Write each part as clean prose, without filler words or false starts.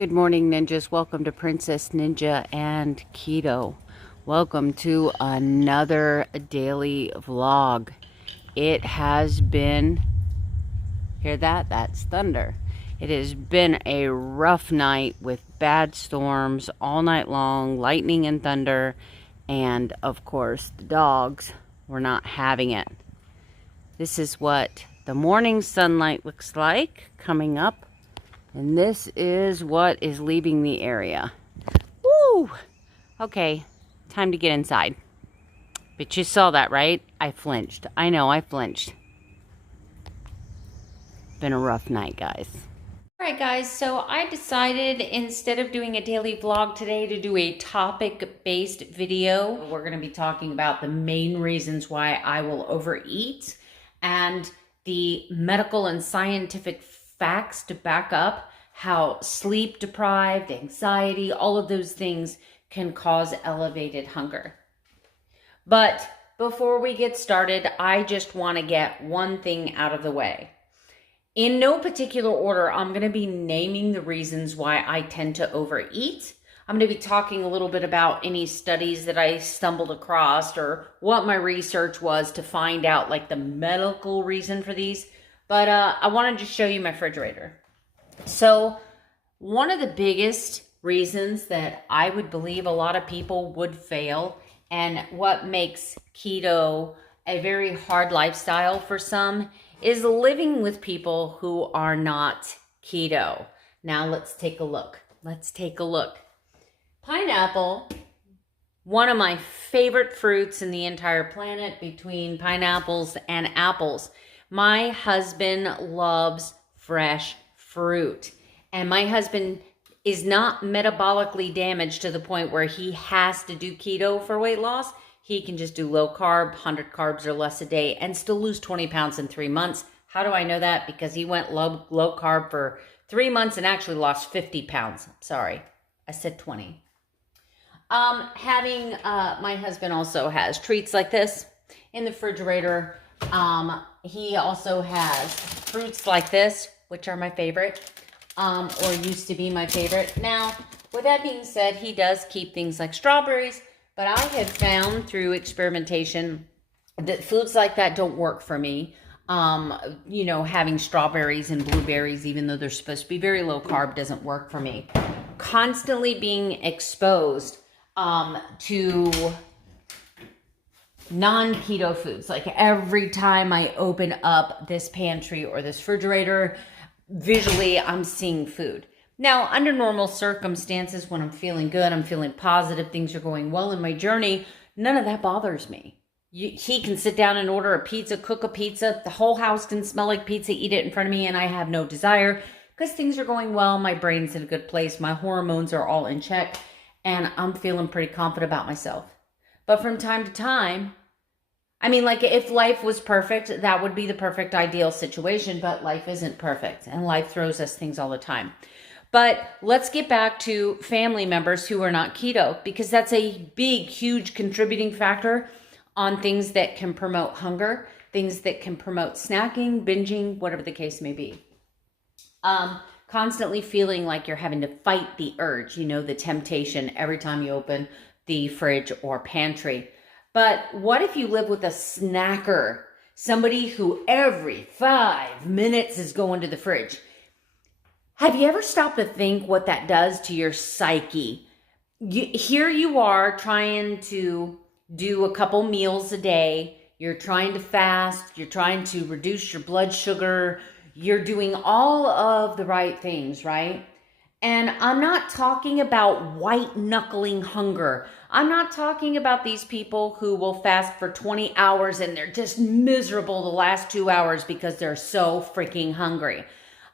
Good morning, ninjas. Welcome to Princess Ninja and Keto. Welcome to another daily vlog. It has been, hear that? That's thunder. It has been a rough night with bad storms all night long, lightning and thunder, and of course, the dogs were not having it. This is what the morning sunlight looks like coming up. And this is what is leaving the area. Woo! Okay, time to get inside. But you saw that, right? I flinched. I know, I flinched. Been a rough night, guys. Alright guys, so I decided instead of doing a daily vlog today to do a topic-based video. We're going to be talking about the main reasons why I will overeat and the medical and scientific facts to back up how sleep deprived, anxiety, all of those things can cause elevated hunger. But before we get started, I just want to get one thing out of the way. In no particular order, I'm going to be naming the reasons why I tend to overeat. I'm going to be talking a little bit about any studies that I stumbled across or what my research was to find out like the medical reason for these. But I wanted to show you my refrigerator. So one of the biggest reasons that I would believe a lot of people would fail and what makes keto a very hard lifestyle for some is living with people who are not keto. Now let's take a look. Pineapple, one of my favorite fruits in the entire planet between pineapples and apples. My husband loves fresh fruit, and my husband is not metabolically damaged to the point where he has to do keto for weight loss. He can just do low carb, 100 carbs or less a day, and still lose 20 pounds in 3 months. How do I know that? Because he went low carb for 3 months and actually lost 50 pounds. Sorry, I said 20. My husband also has treats like this in the refrigerator. He also has fruits like this, which are my favorite, or used to be my favorite. Now, with that being said, he does keep things like strawberries, but I have found through experimentation that foods like that don't work for me. Having strawberries and blueberries, even though they're supposed to be very low carb, doesn't work for me. Constantly being exposed to non-keto foods. Like every time I open up this pantry or this refrigerator, visually I'm seeing food. Now, under normal circumstances, when I'm feeling good, I'm feeling positive, things are going well in my journey, none of that bothers me. He can sit down and order a pizza, cook a pizza, the whole house can smell like pizza, eat it in front of me, and I have no desire because things are going well, my brain's in a good place, my hormones are all in check, and I'm feeling pretty confident about myself. But from time to time, if life was perfect, that would be the perfect ideal situation, but life isn't perfect, and life throws us things all the time. But let's get back to family members who are not keto, because that's a big, huge contributing factor on things that can promote hunger, things that can promote snacking, binging, whatever the case may be. Constantly feeling like you're having to fight the urge, the temptation every time you open the fridge or pantry. But what if you live with a snacker, somebody who every 5 minutes is going to the fridge? Have you ever stopped to think what that does to your psyche? Here you are trying to do a couple meals a day. You're trying to fast. You're trying to reduce your blood sugar. You're doing all of the right things, right? And I'm not talking about white-knuckling hunger. I'm not talking about these people who will fast for 20 hours and they're just miserable the last 2 hours because they're so freaking hungry.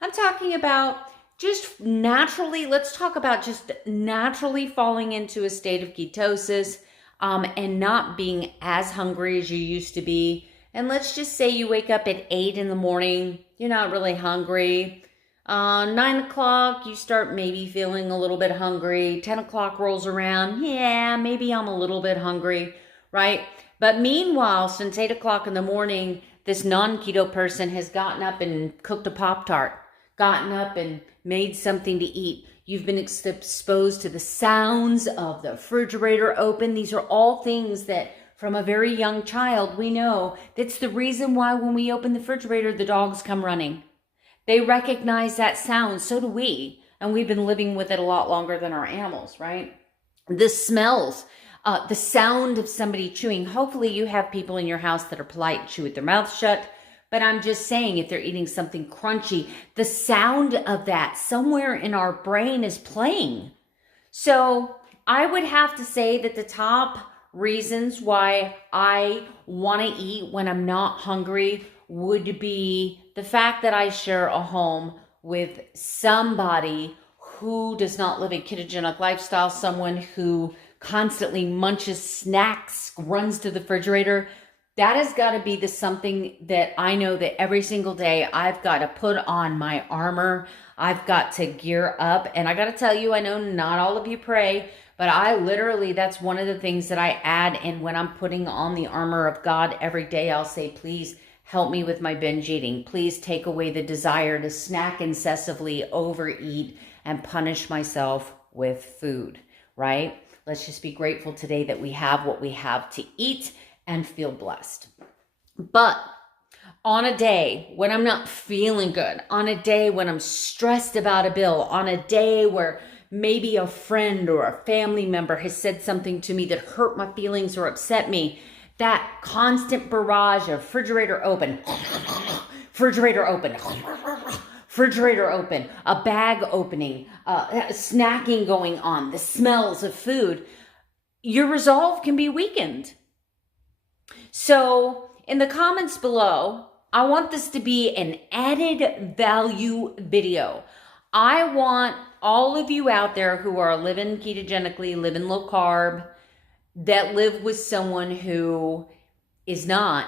I'm talking about just naturally, let's talk about just naturally falling into a state of ketosis and not being as hungry as you used to be. And let's just say you wake up at 8 in the morning, you're not really hungry. 9 o'clock, you start maybe feeling a little bit hungry. 10 o'clock rolls around. Yeah, maybe I'm a little bit hungry, right? But meanwhile, since 8 o'clock in the morning, this non-keto person has gotten up and cooked a Pop-Tart, gotten up and made something to eat. You've been exposed to the sounds of the refrigerator open. These are all things that from a very young child, we know that's the reason why when we open the refrigerator, the dogs come running. They recognize that sound. So do we. And we've been living with it a lot longer than our animals, right? The smells, the sound of somebody chewing. Hopefully you have people in your house that are polite and chew with their mouth shut. But I'm just saying, if they're eating something crunchy, the sound of that somewhere in our brain is playing. So I would have to say that the top reasons why I want to eat when I'm not hungry would be the fact that I share a home with somebody who does not live a ketogenic lifestyle, someone who constantly munches snacks, runs to the refrigerator. That has got to be the something that I know that every single day I've got to put on my armor. I've got to gear up. And I got to tell you, I know not all of you pray, but I literally, that's one of the things that I add in when I'm putting on the armor of God every day. I'll say, please help me with my binge eating. Please take away the desire to snack incessantly, overeat, and punish myself with food, right? Let's just be grateful today that we have what we have to eat and feel blessed. But on a day when I'm not feeling good, on a day when I'm stressed about a bill, on a day where maybe a friend or a family member has said something to me that hurt my feelings or upset me, that constant barrage of refrigerator open, refrigerator open, refrigerator open, a bag opening, snacking going on, the smells of food, your resolve can be weakened. So in the comments below, I want this to be an added value video. I want all of you out there who are living ketogenically, living low carb, that live with someone who is not,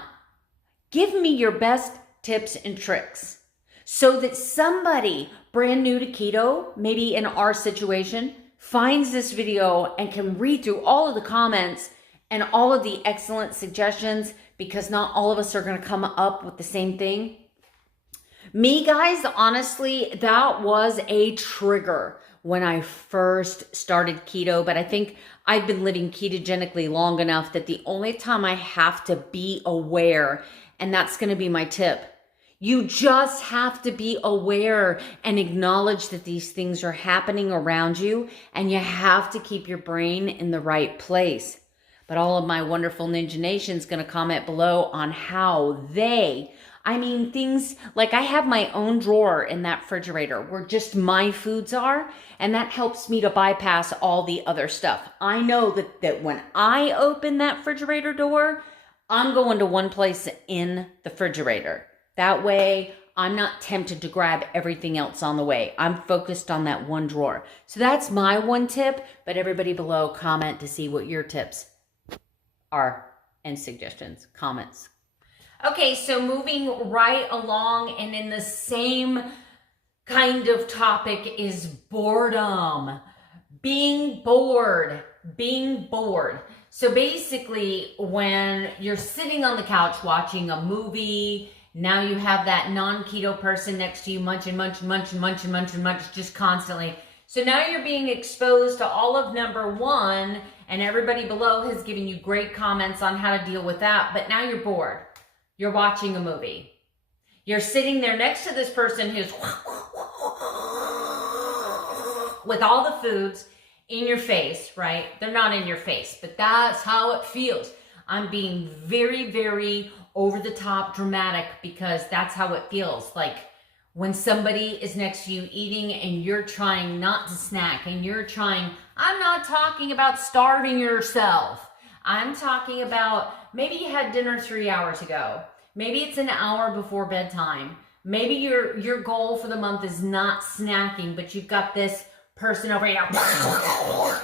give me your best tips and tricks so that somebody brand new to keto, maybe in our situation, finds this video and can read through all of the comments and all of the excellent suggestions, because not all of us are going to come up with the same thing. Me, guys, honestly, that was a trigger when I first started keto, but I think I've been living ketogenically long enough that the only time I have to be aware, and that's going to be my tip, you just have to be aware and acknowledge that these things are happening around you, and you have to keep your brain in the right place. But all of my wonderful Ninja Nation's going to comment below on how things like I have my own drawer in that refrigerator where just my foods are, and that helps me to bypass all the other stuff. I know that when I open that refrigerator door, I'm going to one place in the refrigerator. That way, I'm not tempted to grab everything else on the way. I'm focused on that one drawer. So that's my one tip, but everybody below comment to see what your tips are and suggestions, comments. Okay, so moving right along, and in the same kind of topic is boredom. Being bored. So basically, when you're sitting on the couch watching a movie, now you have that non-keto person next to you munching just constantly. So now you're being exposed to all of number one, and everybody below has given you great comments on how to deal with that, but now you're bored. You're watching a movie. You're sitting there next to this person who's with all the foods in your face, right? They're not in your face, but that's how it feels. I'm being very, very over the top dramatic because that's how it feels. Like when somebody is next to you eating and you're trying not to snack and I'm not talking about starving yourself. I'm talking about maybe you had dinner 3 hours ago. Maybe it's an hour before bedtime. Maybe your goal for the month is not snacking, but you've got this person over here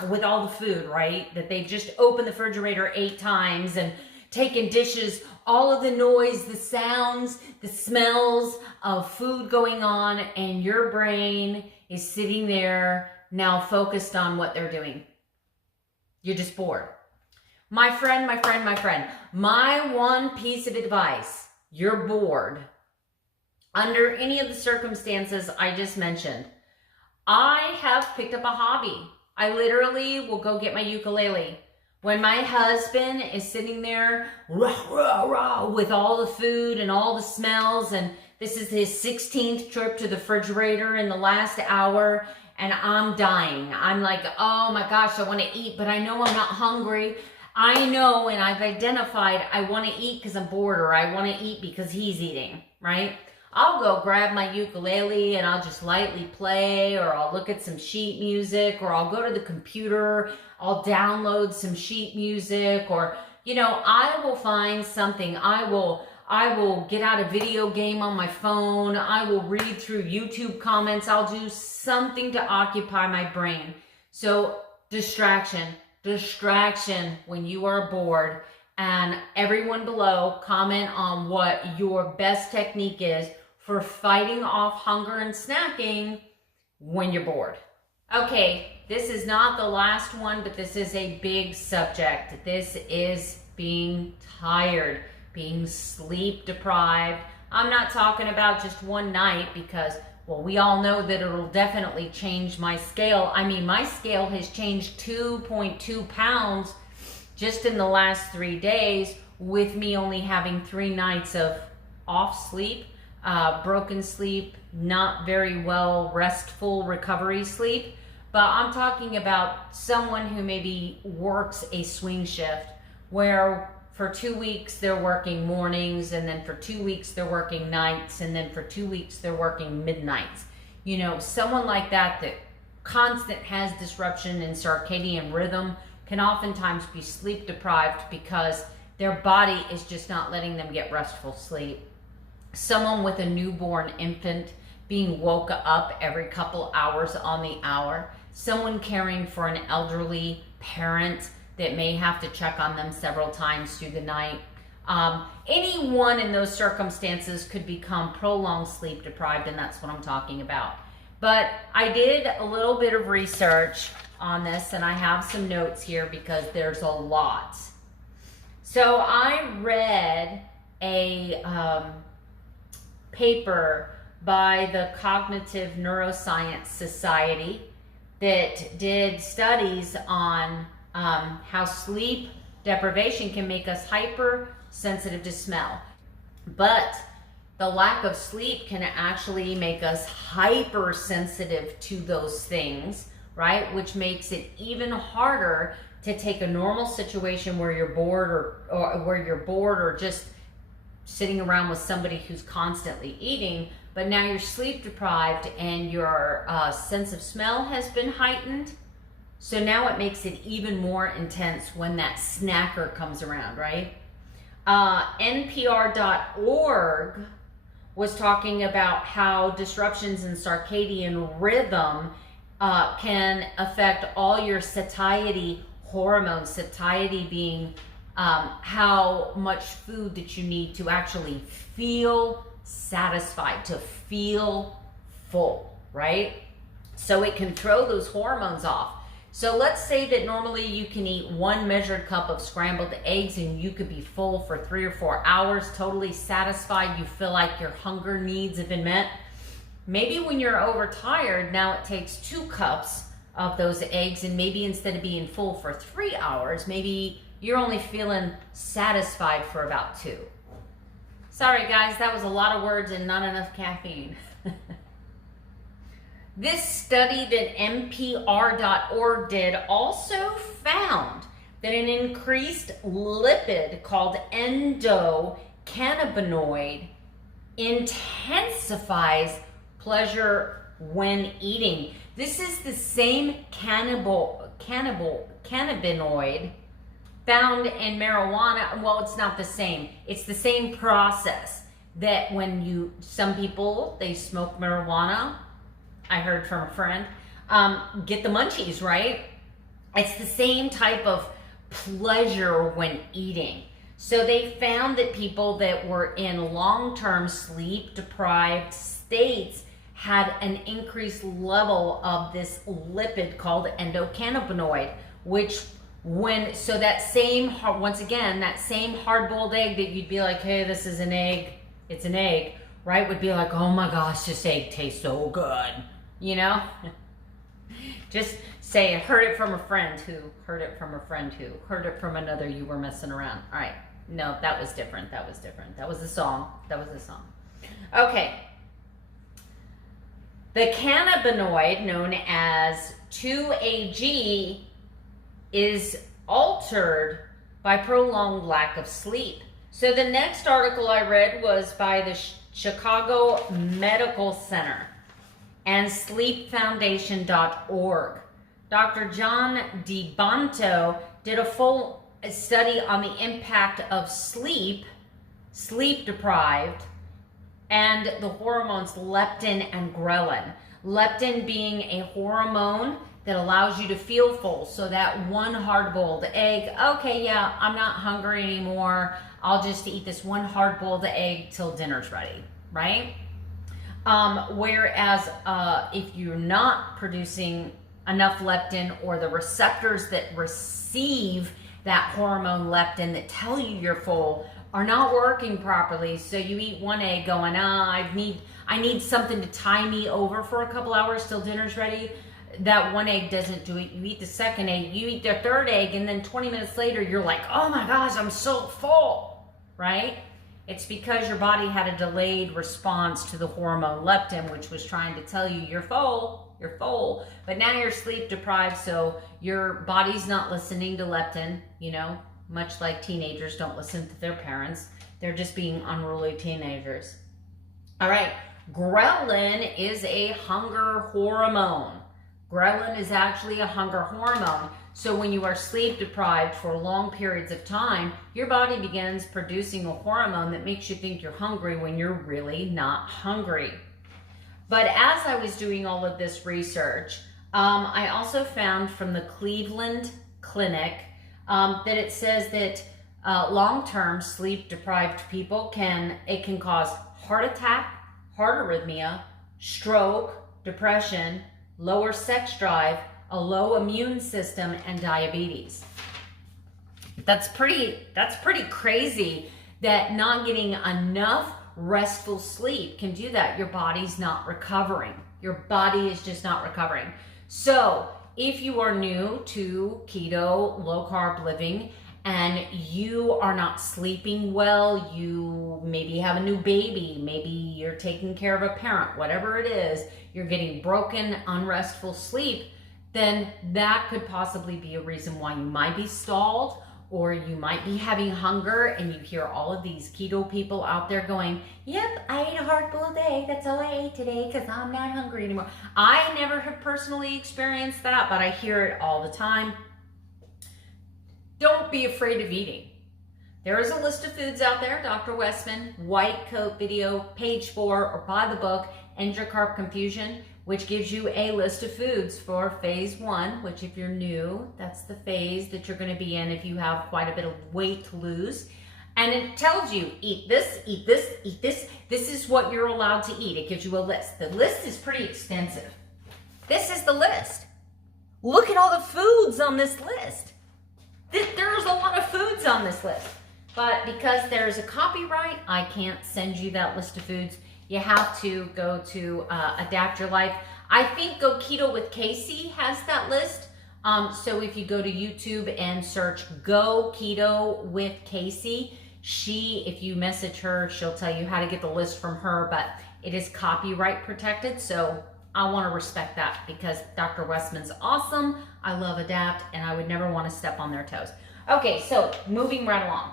with all the food, right? That they've just opened the refrigerator 8 times and taken dishes, all of the noise, the sounds, the smells of food going on, and your brain is sitting there now focused on what they're doing. You're just bored. My friend, my one piece of advice, you're bored. Under any of the circumstances I just mentioned, I have picked up a hobby. I literally will go get my ukulele. When my husband is sitting there rah, rah, rah, with all the food and all the smells, and this is his 16th trip to the refrigerator in the last hour, and I'm dying. I'm like, oh my gosh, I want to eat, but I know I'm not hungry. I know, and I've identified I want to eat because I'm bored, or I want to eat because he's eating, right? I'll go grab my ukulele and I'll just lightly play, or I'll look at some sheet music, or I'll go to the computer, I'll download some sheet music, or, you know, I will find something. I will get out a video game on my phone. I will read through YouTube comments. I'll do something to occupy my brain. So distraction when you are bored. And everyone below, comment on what your best technique is for fighting off hunger and snacking when you're bored. Okay, this is not the last one, but this is a big subject. This is being tired, being sleep deprived. I'm not talking about just one night because, well, we all know that it'll definitely change my scale. I mean, my scale has changed 2.2 pounds just in the last 3 days, with me only having 3 nights of off sleep, broken sleep, not very well restful recovery sleep. But I'm talking about someone who maybe works a swing shift where for 2 weeks they're working mornings, and then for 2 weeks they're working nights, and then for 2 weeks they're working midnights. You know, someone like that constant has disruption in circadian rhythm can oftentimes be sleep deprived because their body is just not letting them get restful sleep. Someone with a newborn infant being woke up every couple hours on the hour. Someone caring for an elderly parent that may have to check on them several times through the night. Anyone in those circumstances could become prolonged sleep deprived, and that's what I'm talking about. But I did a little bit of research on this, and I have some notes here because there's a lot. So I read a paper by the Cognitive Neuroscience Society that did studies on how sleep deprivation can make us hypersensitive to smell. But the lack of sleep can actually make us hypersensitive to those things, right? Which makes it even harder to take a normal situation where you're bored, or just sitting around with somebody who's constantly eating, but now you're sleep deprived and your sense of smell has been heightened. So now it makes it even more intense when that snacker comes around, right? NPR.org was talking about how disruptions in circadian rhythm can affect all your satiety hormones. Satiety being how much food that you need to actually feel satisfied, to feel full, right? So it can throw those hormones off. So let's say that normally you can eat 1 measured cup of scrambled eggs and you could be full for 3 or 4 hours, totally satisfied. You feel like your hunger needs have been met. Maybe when you're overtired, now it takes 2 cups of those eggs, and maybe instead of being full for 3 hours, maybe you're only feeling satisfied for about 2. Sorry guys, that was a lot of words and not enough caffeine. This study that NPR.org did also found that an increased lipid called endocannabinoid intensifies pleasure when eating. This is the same cannabinoid found in marijuana. Well, it's not the same. It's the same process that when some people, they smoke marijuana. I heard from a friend, get the munchies, right? It's the same type of pleasure when eating. So they found that people that were in long-term sleep deprived states had an increased level of this lipid called endocannabinoid, which so that same, once again, that same hard-boiled egg that you'd be like, hey, this is an egg, it's an egg, right? Would be like, oh my gosh, this egg tastes so good, you know? Just say, heard it from a friend who, heard it from a friend who, heard it from another, you were messing around. All right. No, that was different. That was different. That was a song. That was a song. Okay. The cannabinoid known as 2-AG is altered by prolonged lack of sleep. So the next article I read was by the Chicago Medical Center and sleepfoundation.org. Dr. John DiBanto did a full study on the impact of sleep deprived, and the hormones leptin and ghrelin. Leptin being a hormone that allows you to feel full. So that one hard-boiled egg, okay, yeah, I'm not hungry anymore. I'll just eat this one hard-boiled egg till dinner's ready, right? Whereas if you're not producing enough leptin, or the receptors that receive that hormone leptin that tell you you're full are not working properly, so you eat one egg going, I need something to tie me over for a couple hours till dinner's ready. That one egg doesn't do it. You eat the second egg, you eat the third egg, and then 20 minutes later you're like, oh my gosh, I'm so full, right? It's because your body had a delayed response to the hormone leptin, which was trying to tell you you're full, but now you're sleep deprived, so your body's not listening to leptin, much like teenagers don't listen to their parents. They're just being unruly teenagers. All right, ghrelin is a hunger hormone. Ghrelin is actually a hunger hormone. So when you are sleep deprived for long periods of time, your body begins producing a hormone that makes you think you're hungry when you're really not hungry. But as I was doing all of this research, I also found from the Cleveland Clinic that it says that long-term sleep deprived people can cause heart attack, heart arrhythmia, stroke, depression, lower sex drive, a low immune system, and diabetes. That's pretty crazy that not getting enough restful sleep can do that. Your body's not recovering. Your body is just not recovering. So if you are new to keto, low carb living, and you are not sleeping well, you maybe have a new baby, maybe you're taking care of a parent, whatever it is, you're getting broken, unrestful sleep, then that could possibly be a reason why you might be stalled, or you might be having hunger, and you hear all of these keto people out there going, yep, I ate a hard-boiled egg, that's all I ate today because I'm not hungry anymore. I never have personally experienced that, but I hear it all the time. Don't be afraid of eating. There is a list of foods out there, Dr. Westman, White Coat video, page 4, or buy the book, End Your Carb Confusion, which gives you a list of foods for phase 1, which if you're new, that's the phase that you're going to be in if you have quite a bit of weight to lose. And it tells you, eat this, eat this, eat this. This is what you're allowed to eat. It gives you a list. The list is pretty extensive. This is the list. Look at all the foods on this list. There's a lot of foods on this list. But because there's a copyright, I can't send you that list of foods. You have to go to Adapt Your Life. I think Go Keto with Casey has that list. So if you go to YouTube and search Go Keto with Casey, if you message her, she'll tell you how to get the list from her, but it is copyright protected. So I want to respect that because Dr. Westman's awesome. I love Adapt, and I would never want to step on their toes. Okay, so moving right along.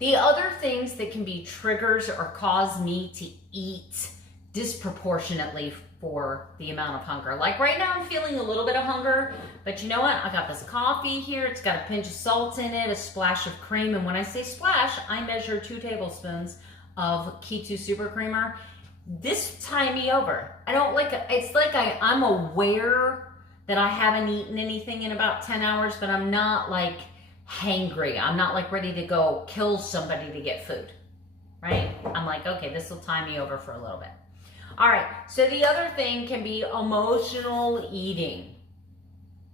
The other things that can be triggers or cause me to eat disproportionately for the amount of hunger. Like right now I'm feeling a little bit of hunger, but you know what? I got this coffee here. It's got a pinch of salt in it, a splash of cream. And when I say splash, I measure 2 tablespoons of Keto Super Creamer. This tie me over. I don't like it. It's like I'm aware that I haven't eaten anything in about 10 hours, but I'm not like hangry. I'm not like ready to go kill somebody to get food, right? I'm like, okay, this will tie me over for a little bit. All right, so the other thing can be emotional eating.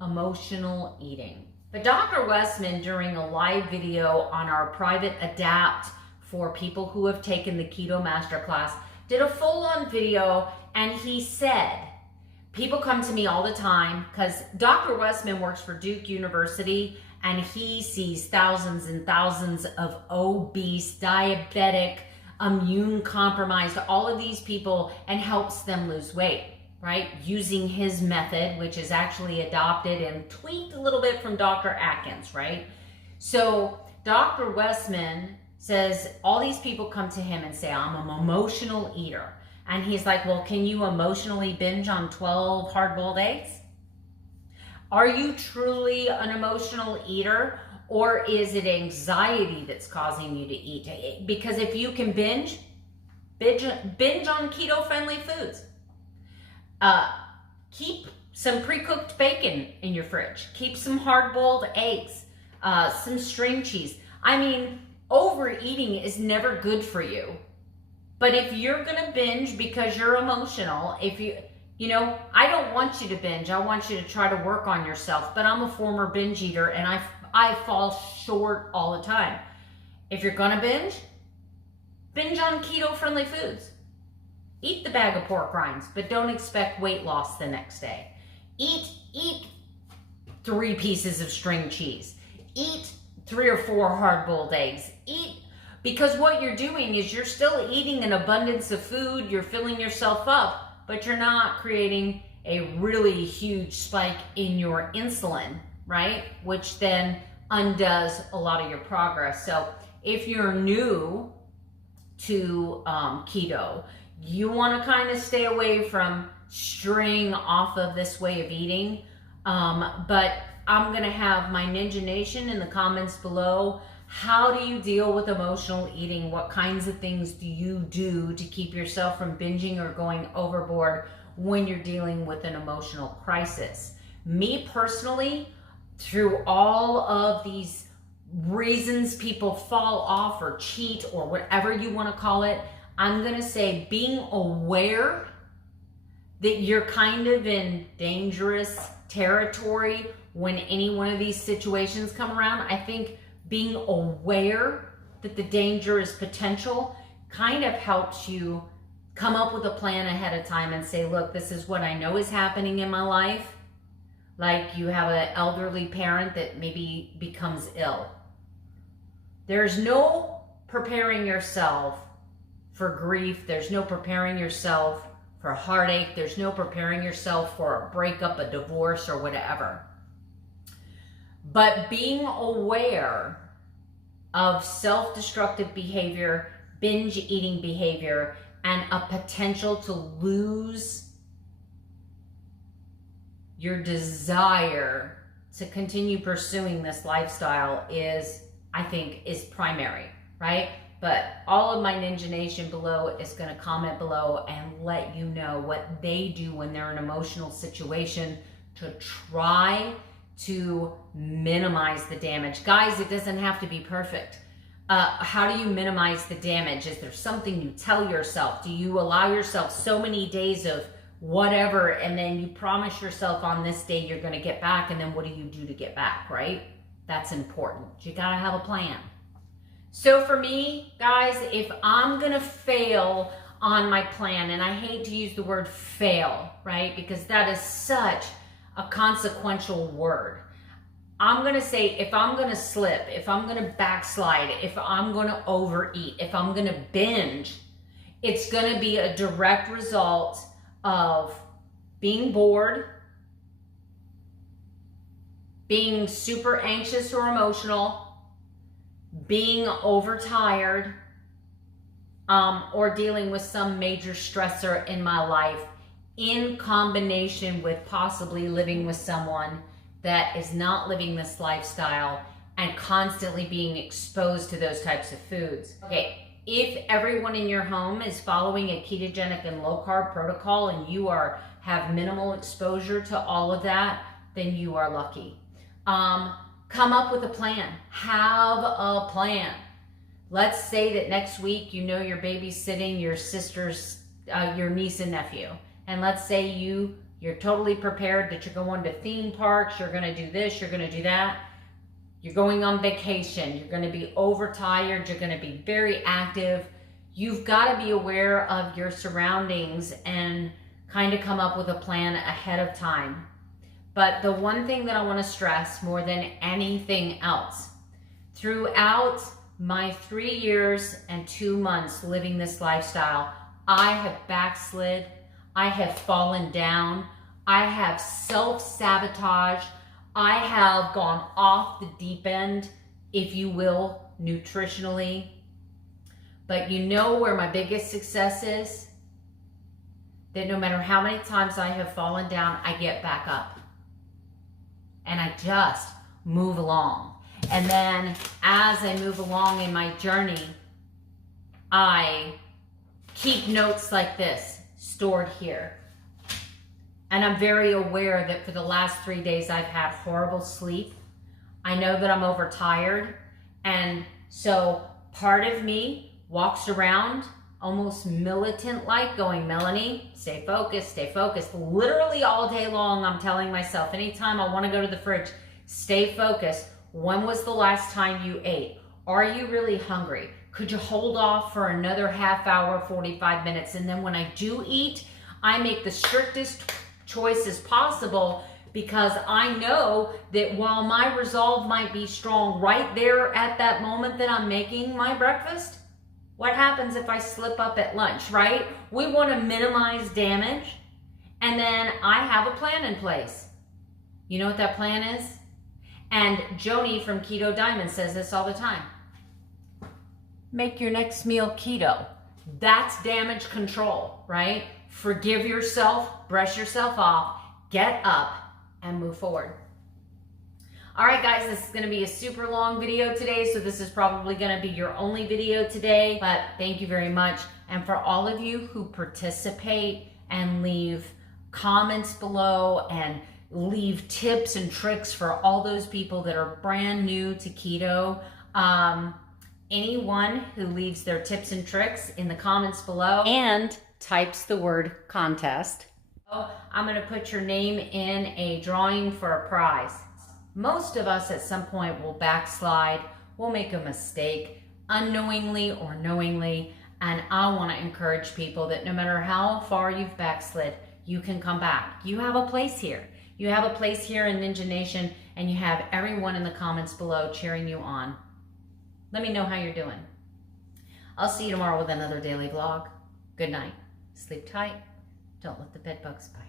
Emotional eating. But Dr. Westman, during a live video on our private Adapt for people who have taken the Keto Masterclass, did a full-on video, and he said People come to me all the time because Dr. Westman works for Duke University, and he sees thousands and thousands of obese, diabetic, immune compromised, all of these people, and helps them lose weight, right? Using his method, which is actually adopted and tweaked a little bit from Dr. Atkins, right? So Dr. Westman says all these people come to him and say, I'm an emotional eater. And he's like, well, can you emotionally binge on 12 hard-boiled eggs? Are you truly an emotional eater, or is it anxiety that's causing you to eat? Because if you can binge on keto-friendly foods. Keep some pre-cooked bacon in your fridge. Keep some hard-boiled eggs, some string cheese. I mean, overeating is never good for you. But if you're gonna binge because you're emotional, I don't want you to binge. I want you to try to work on yourself. But I'm a former binge eater, and I fall short all the time. If you're gonna binge on keto-friendly foods. Eat the bag of pork rinds, but don't expect weight loss the next day. Eat 3 pieces of string cheese. Eat 3 or 4 hard-boiled eggs. Because what you're doing is you're still eating an abundance of food, you're filling yourself up, but you're not creating a really huge spike in your insulin, right? Which then undoes a lot of your progress. So if you're new to keto, you want to kind of stay away from straying off of this way of eating. But I'm going to have my Ninja Nation in the comments below. How do you deal with emotional eating? What kinds of things do you do to keep yourself from binging or going overboard when you're dealing with an emotional crisis? Me personally, through all of these reasons people fall off or cheat or whatever you want to call it, I'm going to say being aware that you're kind of in dangerous territory when any one of these situations come around. I think being aware that the danger is potential kind of helps you come up with a plan ahead of time and say, look, this is what I know is happening in my life. Like you have an elderly parent that maybe becomes ill. There's no preparing yourself for grief. There's no preparing yourself for heartache. There's no preparing yourself for a breakup, a divorce, or whatever. But being aware of self-destructive behavior, binge eating behavior, and a potential to lose your desire to continue pursuing this lifestyle is, I think, is primary, right? But all of my Ninja Nation below is going to comment below and let you know what they do when they're in an emotional situation to try to minimize the damage. Guys, it doesn't have to be perfect. How do you minimize the damage? Is there something you tell yourself? Do you allow yourself so many days of whatever, and then you promise yourself on this day you're going to get back, and then what do you do to get back, right? That's important. You got to have a plan. So for me, guys, if I'm going to fail on my plan, and I hate to use the word fail, right? Because that is such a consequential word. I'm going to say, if I'm going to slip, if I'm going to backslide, if I'm going to overeat, if I'm going to binge, it's going to be a direct result of being bored, being super anxious or emotional, being overtired, or dealing with some major stressor in my life, in combination with possibly living with someone that is not living this lifestyle and constantly being exposed to those types of foods. Okay, if everyone in your home is following a ketogenic and low carb protocol and you have minimal exposure to all of that, then you are lucky. Come up with a plan. Have a plan. Let's say that next week you know you're babysitting your sister's, your niece and nephew. And let's say you're totally prepared that you're going to theme parks, you're going to do this, you're going to do that. You're going on vacation, you're going to be overtired, you're going to be very active. You've got to be aware of your surroundings and kind of come up with a plan ahead of time. But the one thing that I want to stress more than anything else, throughout my 3 years and 2 months living this lifestyle, I have backslid, I have fallen down, I have self-sabotaged, I have gone off the deep end, if you will, nutritionally. But you know where my biggest success is? That no matter how many times I have fallen down, I get back up. And I just move along. And then as I move along in my journey, I keep notes like this stored here. And I'm very aware that for the last 3 days I've had horrible sleep. I know that I'm overtired. And so part of me walks around almost militant-like going, Melanie, stay focused, stay focused. Literally all day long, I'm telling myself, anytime I want to go to the fridge, stay focused. When was the last time you ate? Are you really hungry? Could you hold off for another half hour, 45 minutes? And then when I do eat, I make the strictest choices possible, because I know that while my resolve might be strong right there at that moment that I'm making my breakfast, what happens if I slip up at lunch, right? We want to minimize damage, and then I have a plan in place. You know what that plan is? And Joni from Keto Diamond says this all the time. Make your next meal keto. That's damage control, right? Forgive yourself, brush yourself off, get up, and move forward. All right, guys, this is going to be a super long video today, so this is probably going to be your only video today, but thank you very much. And for all of you who participate and leave comments below and leave tips and tricks for all those people that are brand new to keto, anyone who leaves their tips and tricks in the comments below and types the word contest, I'm going to put your name in a drawing for a prize. Most of us at some point will backslide, will make a mistake, unknowingly or knowingly, and I want to encourage people that no matter how far you've backslid, you can come back. You have a place here. You have a place here in Ninja Nation, and you have everyone in the comments below cheering you on. Let me know how you're doing. I'll see you tomorrow with another daily vlog. Good night. Sleep tight. Don't let the bed bugs bite.